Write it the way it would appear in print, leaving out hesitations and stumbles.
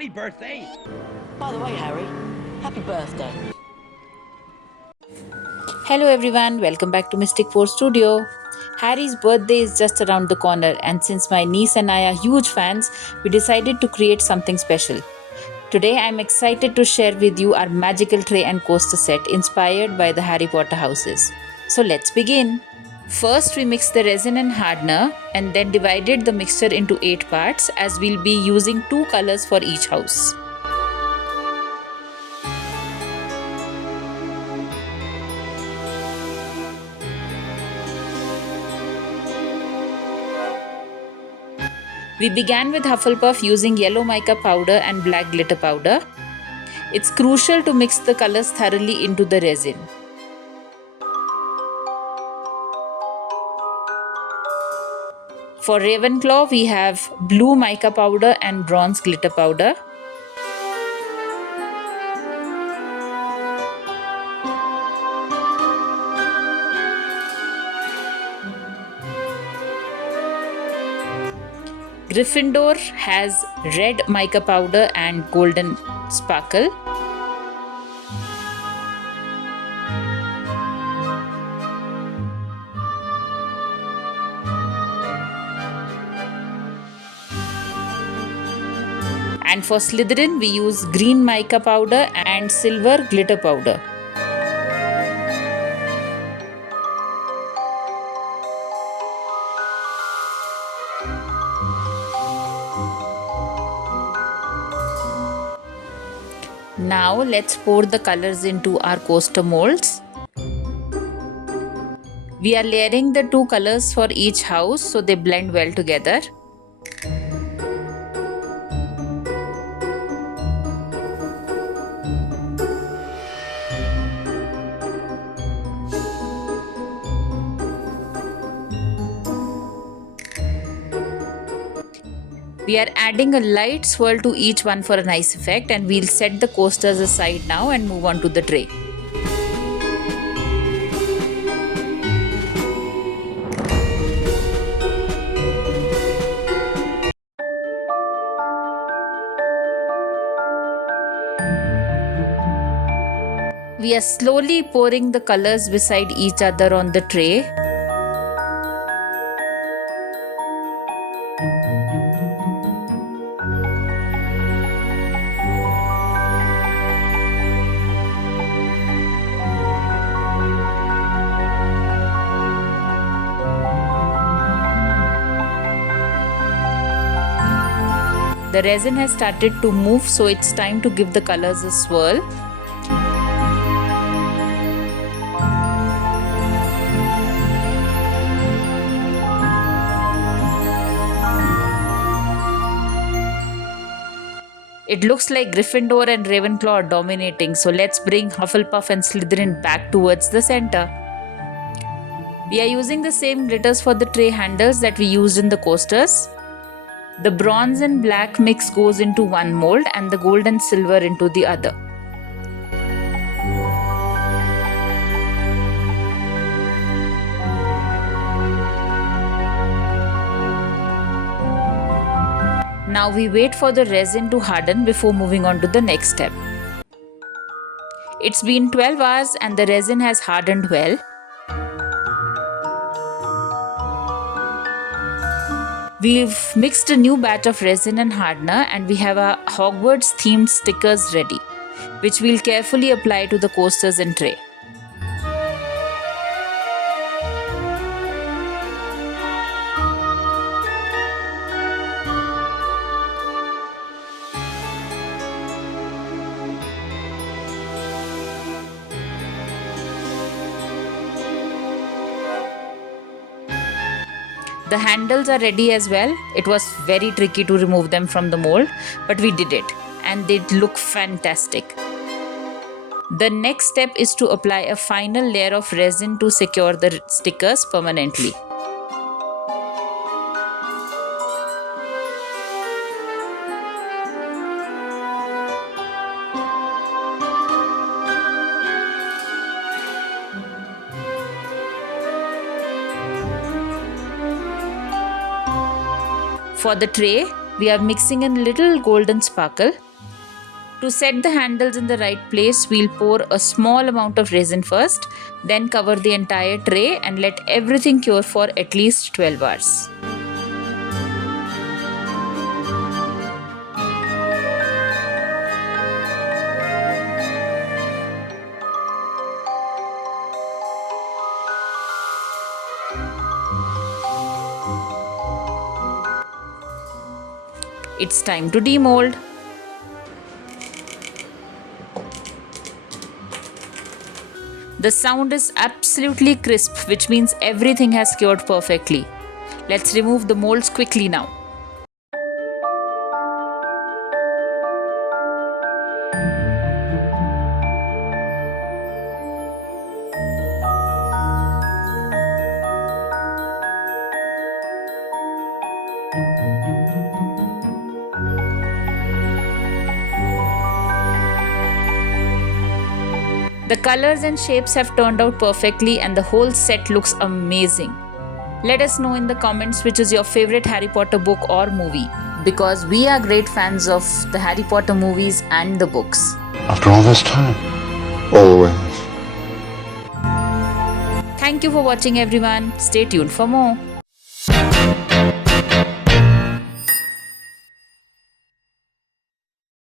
Happy birthday! By the way, Harry, happy birthday. Hello everyone, welcome back to Mystic 4 Studio. Harry's birthday is just around the corner, and since my niece and I are huge fans, we decided to create something special. Today I'm excited to share with you our magical tray and coaster set inspired by the Harry Potter houses. So let's begin. First, we mixed the resin and hardener and then divided the mixture into 8 parts as we'll be using 2 colors for each house. We began with Hufflepuff using yellow mica powder and black glitter powder. It's crucial to mix the colors thoroughly into the resin. For Ravenclaw, we have blue mica powder and bronze glitter powder. Gryffindor has red mica powder and golden sparkle. And for Slytherin, we use green mica powder and silver glitter powder. Now let's pour the colors into our coaster molds. We are layering the 2 colors for each house so they blend well together. We are adding a light swirl to each one for a nice effect, and we'll set the coasters aside now and move on to the tray. We are slowly pouring the colors beside each other on the tray. The resin has started to move, so it's time to give the colors a swirl. It looks like Gryffindor and Ravenclaw are dominating, so let's bring Hufflepuff and Slytherin back towards the center. We are using the same glitters for the tray handles that we used in the coasters. The bronze and black mix goes into one mold and the gold and silver into the other. Now we wait for the resin to harden before moving on to the next step. It's been 12 hours and the resin has hardened well. We've mixed a new batch of resin and hardener, and we have our Hogwarts themed stickers ready, which we'll carefully apply to the coasters and tray. The handles are ready as well. It was very tricky to remove them from the mold, but we did it and they look fantastic. The next step is to apply a final layer of resin to secure the stickers permanently. For the tray, we are mixing in little golden sparkle. To set the handles in the right place, we'll pour a small amount of resin first, then cover the entire tray and let everything cure for at least 12 hours. It's time to demold. The sound is absolutely crisp, which means everything has cured perfectly. Let's remove the molds quickly now. The colors and shapes have turned out perfectly and the whole set looks amazing. Let us know in the comments which is your favorite Harry Potter book or movie, because we are great fans of the Harry Potter movies and the books. After all this time, always. Thank you for watching everyone. Stay tuned for more.